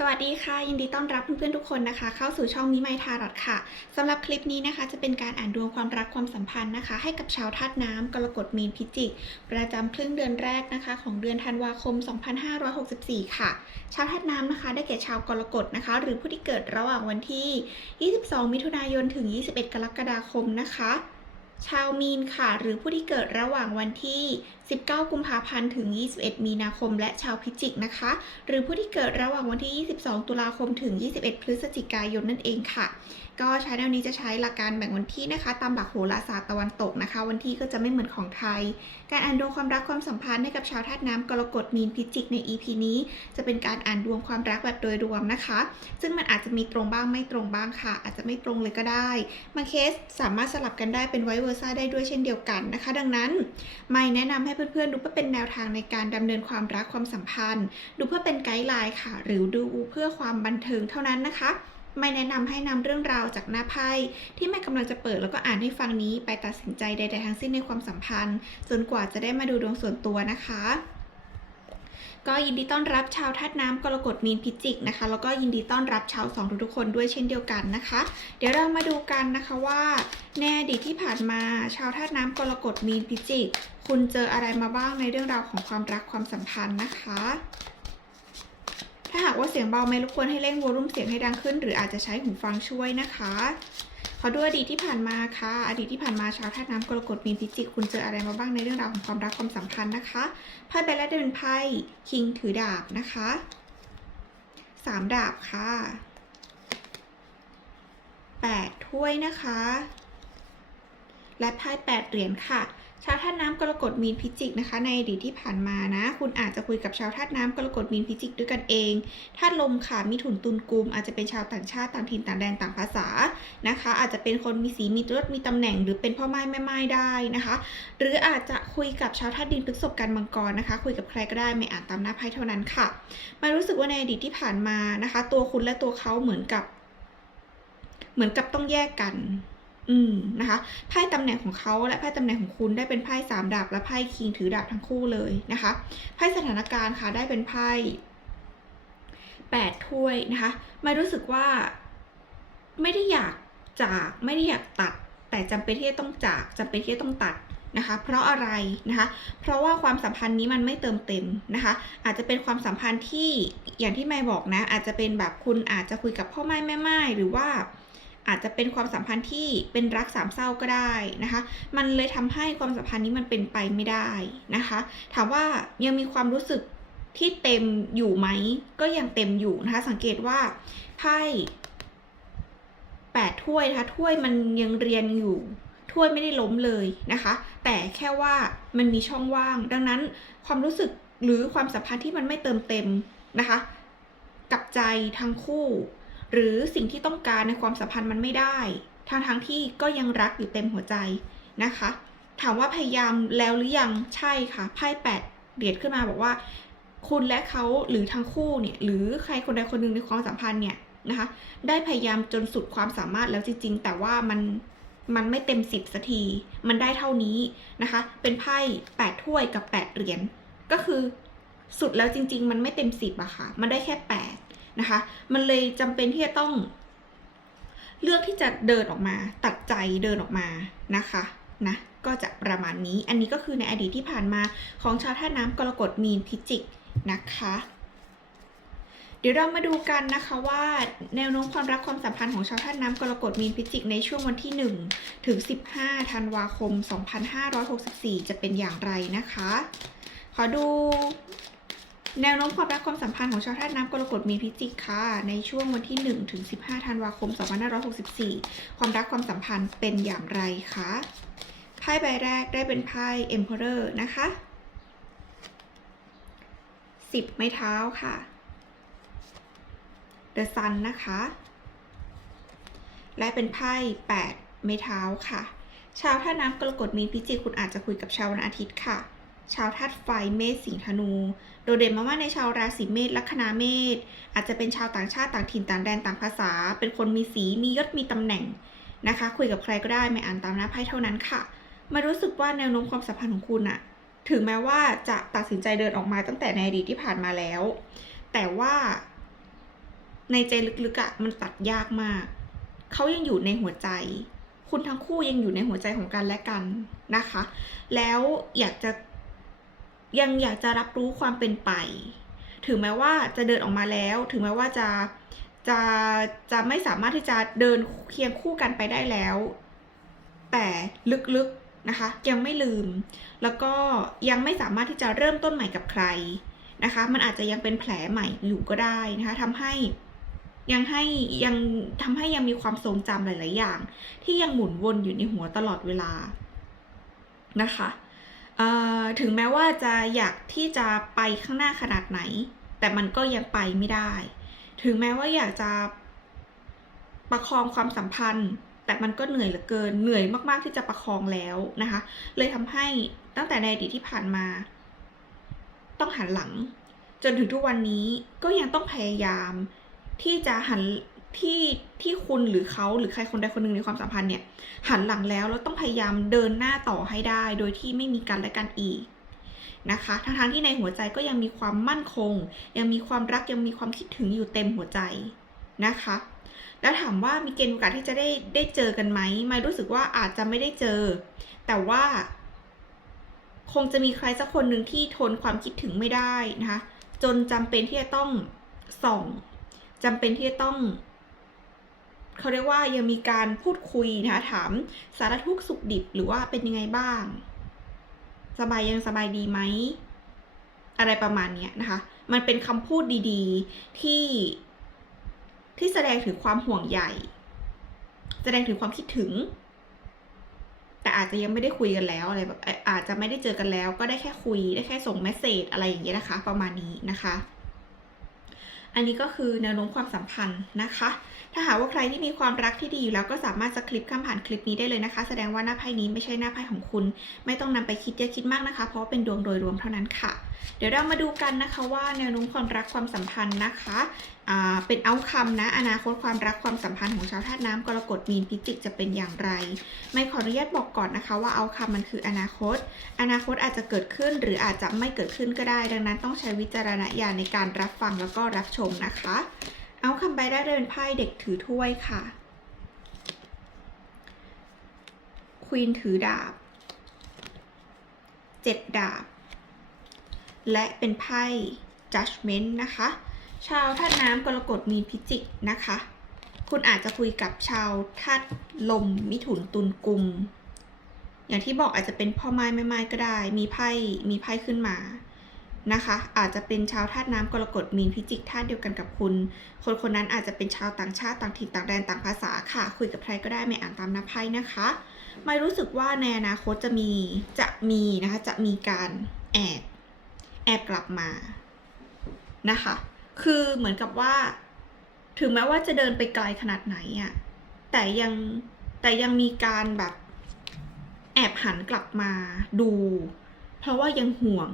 สวัสดีค่ะ ยินดีต้อนรับเพื่อนๆทุกคนนะคะ เข้าสู่ช่องมิไมทารอดค่ะสำหรับคลิปนี้นะคะ จะเป็นการอ่านดวงความรักความสัมพันธ์นะคะ ให้กับชาวธาตุน้ำกรกฎมีนพิจิก ประจำครึ่งเดือนแรกนะคะ ของเดือนธันวาคม 2564 ค่ะ ชาวธาตุน้ำนะคะ ได้แก่ชาวกรกฎนะคะ หรือผู้ที่เกิดระหว่างวันที่ 22 มิถุนายนถึง 21 กรกฎาคมนะคะ ชาวมีนค่ะ หรือผู้ที่เกิดระหว่างวันที่ 19 กุมภาพันธ์ถึง 21 มีนาคม และชาวพิจิกนะคะ หรือผู้ที่เกิดระหว่างวันที่ 22 ตุลาคมถึง 21 พฤศจิกายนนั่นเองค่ะ ก็ใช้แนวนี้จะใช้หลักการแบ่งวันที่นะคะ ตามหลักโหราศาสตร์ตะวันตกนะคะ วันที่ก็จะไม่เหมือนของไทย การอ่านดวงความรักความสัมพันธ์ให้กับชาวธาตุน้ำกรกฎมีนพิจิกใน EP นี้จะเป็นการอ่านดวงความรักแบบโดยรวมนะคะ ซึ่งมันอาจจะมีตรงบ้างไม่ตรงบ้างค่ะ อาจจะไม่ตรงเลยก็ได้บางเคสสามารถสลับกันได้เป็นไวเวอร์ซ่าได้ด้วยเช่นเดียวกันนะคะ ดังนั้น ไม่แนะนำให้เพื่อนๆ ดูเพื่อเป็นแนวทางในการดำเนินความรักความสัมพันธ์ ดูเพื่อเป็นไกด์ไลน์ค่ะ หรือดูเพื่อความบันเทิงเท่านั้นนะคะ ไม่แนะนำให้นำเรื่องราวจากหน้าไพ่ที่ไม่กำลังจะเปิดแล้วก็อ่านให้ฟังนี้ ไปตัดสินใจใดๆทั้งสิ้นในความสัมพันธ์ จนกว่าจะได้มาดูดวงส่วนตัวนะคะ ก็ยินดีต้อนรับชาวธาตุน้ำกรกฎมีนพิจิกนะคะ แล้วก็ยินดีต้อนรับชาวสองทุกๆคนด้วยเช่นเดียวกันนะคะ เดี๋ยวเรามาดูกันนะคะว่าในอดีตที่ผ่านมาชาวธาตุน้ำกรกฎมีนพิจิก คุณเจออะไรมาบ้างในเรื่องราวของความรักความสัมพันธ์นะคะ ถ้าหากว่าเสียงเบาไม่รบกวนให้เร่งวอลุ่มเสียงให้ดังขึ้น หรืออาจจะใช้หูฟังช่วยนะคะ ขอดูอดีตที่ผ่านมาค่ะ อดีตที่ผ่านมาชาวธาตุน้ำกรกฎมีนพิจิกคุณเจออะไรมาบ้างในเรื่องราวของความรักความสัมพันธ์นะคะไพ่ใบแรกได้เป็นไพ่คิงถือดาบนะคะสามดาบค่ะแปดถ้วยนะคะ และไพ่แปดเหรียญค่ะ ชาวธาตุน้ำกรกฎมีนพิจิกนะคะ ในอดีตที่ผ่านมานะ คุณอาจจะคุยกับชาวธาตุน้ำกรกฎมีนพิจิกด้วยกันเองธาตุลมค่ะมีถุนตุนกลุมอาจจะเป็นชาวต่างชาติต่างถิ่นต่างแดนต่างภาษานะคะ อาจจะเป็นคนมีสีมียศมีตำแหน่ง หรือเป็นพ่อไม้แม่ไม้ได้นะคะ หรืออาจจะคุยกับชาวธาตุดินพฤษภกันมังกรนะคะ คุยกับใครก็ได้ไม่อ่านตามหน้าไพ่เท่านั้นค่ะมารู้สึกว่าในอดีตที่ผ่านมานะคะ ตัวคุณและตัวเขาเหมือนกับ เหมือนกับต้องแยกกัน อืมนะคะไพ่ตำแหน่งของเขาและไพ่ตำแหน่งของคุณได้เป็นไพ่สามดาบและไพ่คิงถือดาบทั้งคู่เลยนะคะไพ่สถานการณ์ค่ะได้เป็นไพ่แปดถ้วยนะคะไม่รู้สึกว่าไม่ได้อยากจากไม่ได้อยากตัด แต่จำเป็นที่จะต้องจากจำเป็นที่จะต้องตัดนะคะ เพราะอะไรนะคะ เพราะว่าความสัมพันธ์นี้มันไม่เติมเต็มนะคะ อาจจะเป็นความสัมพันธ์ที่อย่างที่ไม่บอกนะ อาจจะเป็นแบบคุณอาจจะคุยกับพ่อไม้แม่ไม้หรือว่า อาจจะเป็นความสัมพันธ์ที่เป็นรักสามเศร้าก็ได้นะคะ มันเลยทำให้ความสัมพันธ์นี้มันเป็นไปไม่ได้นะคะ ถามว่ายังมีความรู้สึกที่เต็มอยู่ไหม ก็ยังเต็มอยู่นะคะ สังเกตว่าไพ่แปดถ้วยนะคะถ้วยมันยังเรียนอยู่ถ้วยไม่ได้ล้มเลยนะคะ แต่แค่ว่ามันมีช่องว่าง ดังนั้นความรู้สึกหรือความสัมพันธ์ที่มันไม่เติมเต็มนะคะ กับใจทั้งคู่ หรือสิ่งที่ต้องการในความสัมพันธ์มันไม่ได้ทางทางๆที่ก็ยังรักอยู่เต็มหัวใจนะคะ ถามว่าพยายามแล้วหรือยังใช่ค่ะไพ่แปดเหรียญขึ้นมาบอกว่า คุณและเขาหรือทั้งคู่เนี่ยหรือใครคนใดคนหนึ่งในความสัมพันธ์เนี่ยนะคะได้พยายามจนสุดความสามารถแล้วจริงๆ แต่ว่ามันมันไม่เต็มสิบสักที มันได้เท่านี้นะคะ เป็นไพ่แปดถ้วยกับแปดเหรียญ ก็คือสุดแล้วจริง ๆ มันไม่เต็มสิบอะค่ะ มันได้แค่แปด นะคะ มันเลยจำเป็นที่จะต้อง เลือกที่จะเดินออกมา ตัดใจเดินออกมานะคะนะก็จะประมาณนี้ อันนี้ก็คือในอดีตที่ผ่านมาของชาวท่าน้ำกรกฎมีนพิจิกนะคะ เดี๋ยวเรามาดูกันนะคะว่าแนวโน้มความรักความสัมพันธ์ของชาวท่าน้ำกรกฎมีนพิจิกในช่วงวันที่ 1 ถึง 15 ธันวาคม 2564 จะเป็นอย่างไรนะคะ ขอดู แนวโน้มความรักความสัมพันธ์ของชาวธาตุน้ำกรกฎมีพิจิกค่ะ ในช่วงวันที่1ถึง15ธันวาคม 2564 ความรักความสัมพันธ์เป็นอย่างไรคะไพ่ใบแรกได้เป็นไพ่ Emperor นะคะ 10 ไม้เท้าค่ะ The Sun นะคะ และเป็นไพ่ 8 ไม้เท้าค่ะ ชาวท่าน้ำกรกฎมีพิจิกคุณอาจจะคุยกับชาววันอาทิตย์ค่ะ ชาวธาตุไฟเมษสิงห์ธนู โดดเด่นมากๆในชาวราศีเมษลัคนาเมษอาจจะเป็นชาวต่างชาติต่างถิ่นต่างแดนต่างภาษา เป็นคนมีสีมียศมีตำแหน่งนะคะ คุยกับใครก็ได้ไม่อ่านตามหน้าไพ่เท่านั้นค่ะ มารู้สึกว่าแนวโน้มความสัมพันธ์ของคุณอะถึงแม้ว่าจะตัดสินใจเดินออกมาตั้งแต่ในอดีตที่ผ่านมาแล้ว แต่ว่า ในใจลึกๆอะมันตัดยากมากเขายังอยู่ในหัวใจ คุณทั้งคู่ยังอยู่ในหัวใจของกันและกันนะคะ แล้วอยากจะ ยังอยากจะรับรู้ความเป็นไป ถึงแม้ว่าจะเดินออกมาแล้ว ถึงแม้ว่าจะจะจะไม่สามารถที่จะเดินเคียงคู่กันไปได้แล้ว แต่ลึกๆนะคะ ยังไม่ลืม แล้วก็ยังไม่สามารถที่จะเริ่มต้นใหม่กับใครนะคะ มันอาจจะยังเป็นแผลใหม่อยู่ก็ได้นะคะทำให้ยังให้ยังทำให้ยังมีความทรงจำหลาย ๆ อย่าง ที่ยังหมุนวนอยู่ในหัวตลอดเวลานะคะ ถึงแม้ว่าจะอยากที่จะไปข้างหน้าขนาดไหน แต่มันก็ยังไปไม่ได้ ถึงแม้ว่าอยากจะประคองความสัมพันธ์ แต่มันก็เหนื่อยเหลือเกิน เหนื่อยมาก ๆที่จะประคองแล้วนะคะ เลยทำให้ตั้งแต่ในอดีตที่ผ่านมา ต้องหันหลัง จนถึงทุกวันนี้ก็ยังต้องพยายามที่จะหัน ที่ที่คุณหรือเขาหรือใครคนใดคนหนึ่งในความสัมพันธ์เนี่ย หันหลังแล้วแล้วต้องพยายามเดินหน้าต่อให้ได้ โดยที่ไม่มีกันและกันอีกนะคะทั้งๆที่ในหัวใจก็ยังมีความมั่นคง ยังมีความรักยังมีความคิดถึงอยู่เต็มหัวใจนะคะ แล้วถามว่ามีเกณฑ์โอกาสที่จะได้ได้เจอกันไหมไม่รู้สึกว่าอาจจะไม่ได้เจอ แต่ว่า คงจะมีใครสักคนหนึ่งที่ทนความคิดถึงไม่ได้นะคะ จนจำเป็นที่จะต้องส่องจำเป็นที่จะต้อง เขาเรียกว่ายังมีการพูดคุยนะคะถามสารทุกข์สุขดิบหรือว่าเป็นยังไงบ้าง สบายยังสบายดีไหม อะไรประมาณนี้นะคะ มันเป็นคำพูดดีๆที่ที่แสดงถึงความห่วงใยแสดงถึงความคิดถึง แต่อาจจะยังไม่ได้คุยกันแล้วอะไรแบบอาจจะไม่ได้เจอกันแล้ว ก็ได้แค่คุยได้แค่ส่งเมสเซจอะไรอย่างเงี้ยนะคะ ประมาณนี้นะคะ อันนี้ก็คือแนวโน้มความสัมพันธ์นะคะ ถ้าหากว่าใครที่มีความรักที่ดีอยู่แล้วก็สามารถสคลิปข้ามผ่านคลิปนี้ได้เลยนะคะ แสดงว่าหน้าไพ่นี้ไม่ใช่หน้าไพ่ของคุณ ไม่ต้องนำไปคิดเยอะคิดมากนะคะ เพราะเป็นดวงโดยรวมเท่านั้นค่ะเดี๋ยวเรามาดูกันนะคะว่าแนวโน้มความรักความสัมพันธ์นะคะเป็นเอาคำนะอนาคตความรักความสัมพันธ์ของชาวธาตุน้ำกรกฎมีนพิจิกจะเป็นอย่างไร ไม่ขออนุญาตบอกก่อนนะคะว่าเอาคำมันคืออนาคต อนาคตอาจจะเกิดขึ้นหรืออาจจะไม่เกิดขึ้นก็ได้ ดังนั้นต้องใช้วิจารณญาณในการรับฟังแล้วก็รับชมนะคะ เอาคำใบได้เดินไพ่เด็กถือถ้วยค่ะควีนถือดาบเจ็ดดาบ และเป็นไพ่ judgment นะคะ ชาวธาตุน้ำกรกฎมีนพิจิกนะคะ คุณอาจจะคุยกับชาวธาตุลมมิถุนตุลกุม อย่างที่บอกอาจจะเป็นพ่อไม้แม่ไม้ก็ได้ มีไพ่มีไพ่ขึ้นมานะคะ อาจจะเป็นชาวธาตุน้ำกรกฎมีนพิจิกธาตุเดียวกันกับคุณ คนคนนั้นอาจจะเป็นชาวต่างชาติต่างถิ่นต่างแดนต่างภาษาค่ะ คุยกับใครก็ได้ไม่อ่านตามหน้าไพ่นะคะไม่รู้สึกว่าในอนาคตจะมีจะมีนะคะจะมีการแอบ แอบกลับมานะคะ คือเหมือนกับว่า ถึงแม้ว่าจะเดินไปไกลขนาดไหนอะแต่ยังแต่ยังมีการแบบแอบหันกลับมาดู เพราะว่ายังห่วง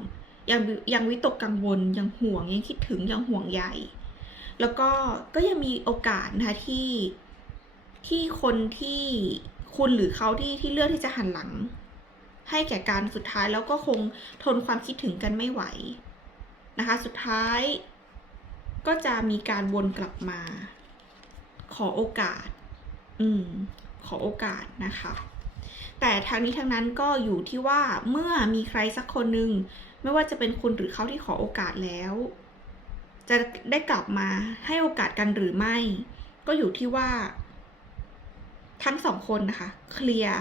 ยังยังวิตกกังวลยังห่วงยังคิดถึงยังห่วงใยแล้วก็ก็ยังมีโอกาสนะคะที่ที่คนที่คุณหรือเขาที่ที่เลือกที่จะหันหลัง ให้แก่การสุดท้ายแล้วก็คงทนความคิดถึงกันไม่ไหวนะคะ สุดท้ายก็จะมีการวนกลับมา ขอโอกาส อืม ขอโอกาสนะคะ แต่ทางนี้ทางนั้นก็อยู่ที่ว่าเมื่อมีใครสักคนหนึ่งไม่ว่าจะเป็นคุณหรือเขาที่ขอโอกาสแล้ว จะได้กลับมาให้โอกาสกันหรือไม่ ก็อยู่ที่ว่า ทั้งสองคนนะคะ เคลียร์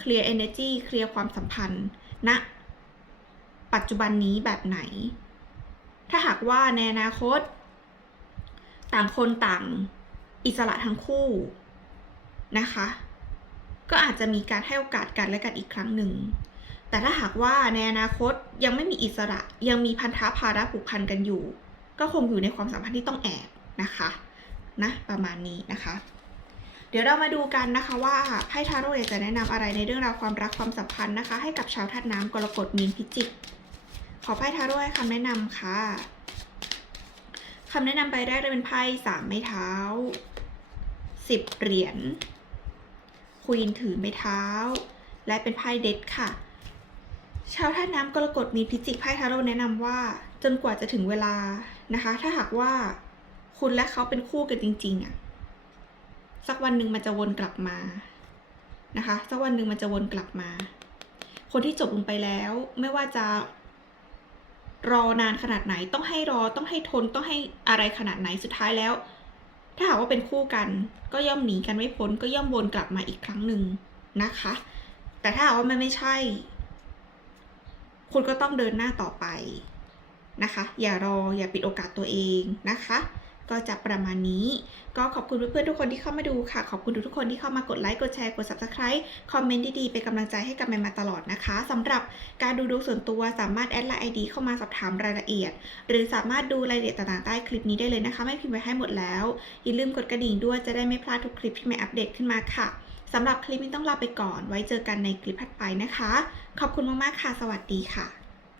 เคลียร์ energy เคลียร์ความสัมพันธ์ณนะปัจจุบันนี้แบบไหน ถ้าหากว่าในอนาคต ต่างคนต่างอิสระทั้งคู่นะคะ ก็อาจจะมีการให้โอกาสกันและกันอีกครั้งหนึ่ง แต่ถ้าหากว่าในอนาคตยังไม่มีอิสระยังมีพันธะภาระผูกพันกันอยู่ ก็คงอยู่ในความสัมพันธ์ที่ต้องแอบนะคะ นะประมาณนี้นะคะ เดี๋ยวเรามาดูกันนะคะว่าไพ่ทาโร่จะแนะนำอะไรในเรื่องราวความรักความสัมพันธ์นะคะ ให้กับชาวธาตุน้ำกรกฎมีนพิจิก ขอไพ่ทาโร่ให้คำแนะนำค่ะคำแนะนำใบแรกจะเป็นไพ่สามไม้เท้าสิบเหรียญควีนถือไม้เท้า และเป็นไพ่เด็ดค่ะ ชาวธาตุน้ำกรกฎมีนพิจิกไพ่ทาโร่แนะนำว่าจนกว่าจะถึงเวลานะคะ ถ้าหากว่าคุณและเขาเป็นคู่กันจริง ๆอะ สักวันหนึ่งมันจะวนกลับมานะคะ สักวันหนึ่งมันจะวนกลับมา คนที่จบลงไปแล้วไม่ว่าจะรอนานขนาดไหนต้องให้รอต้องให้ทนต้องให้อะไรขนาดไหนสุดท้ายแล้ว ถ้าหากว่าเป็นคู่กัน ก็ย่อมหนีกันไม่พ้นก็ย่อมวนกลับมาอีกครั้งหนึ่งนะคะ แต่ถ้าหากว่ามันไม่ใช่ คุณก็ต้องเดินหน้าต่อไปนะคะ อย่ารออย่าปิดโอกาสตัวเองนะคะ ก็จะประมาณนี้ ก็ขอบคุณเพื่อนๆทุกคนที่เข้ามาดูค่ะ ขอบคุณทุกคนที่เข้ามากดไลค์ กดแชร์ กด subscribe คอมเมนต์ดีๆ เป็นกำลังใจให้กับแมนมาตลอดนะคะสำหรับการดูดวงส่วนตัวสามารถแอดไลน์ไอดีเข้ามาสอบถามรายละเอียด หรือสามารถดูรายละเอียดต่างๆใต้คลิปนี้ได้เลยนะคะไม่พิมพ์ไว้ให้หมดแล้ว อย่าลืมกดกระดิ่งด้วยจะได้ไม่พลาดทุกคลิปที่แม่อัปเดตขึ้นมาค่ะสำหรับคลิปนี้ต้องลาไปก่อน ไว้เจอกันในคลิปถัดไปนะคะ ขอบคุณมากๆค่ะ สวัสดีค่ะ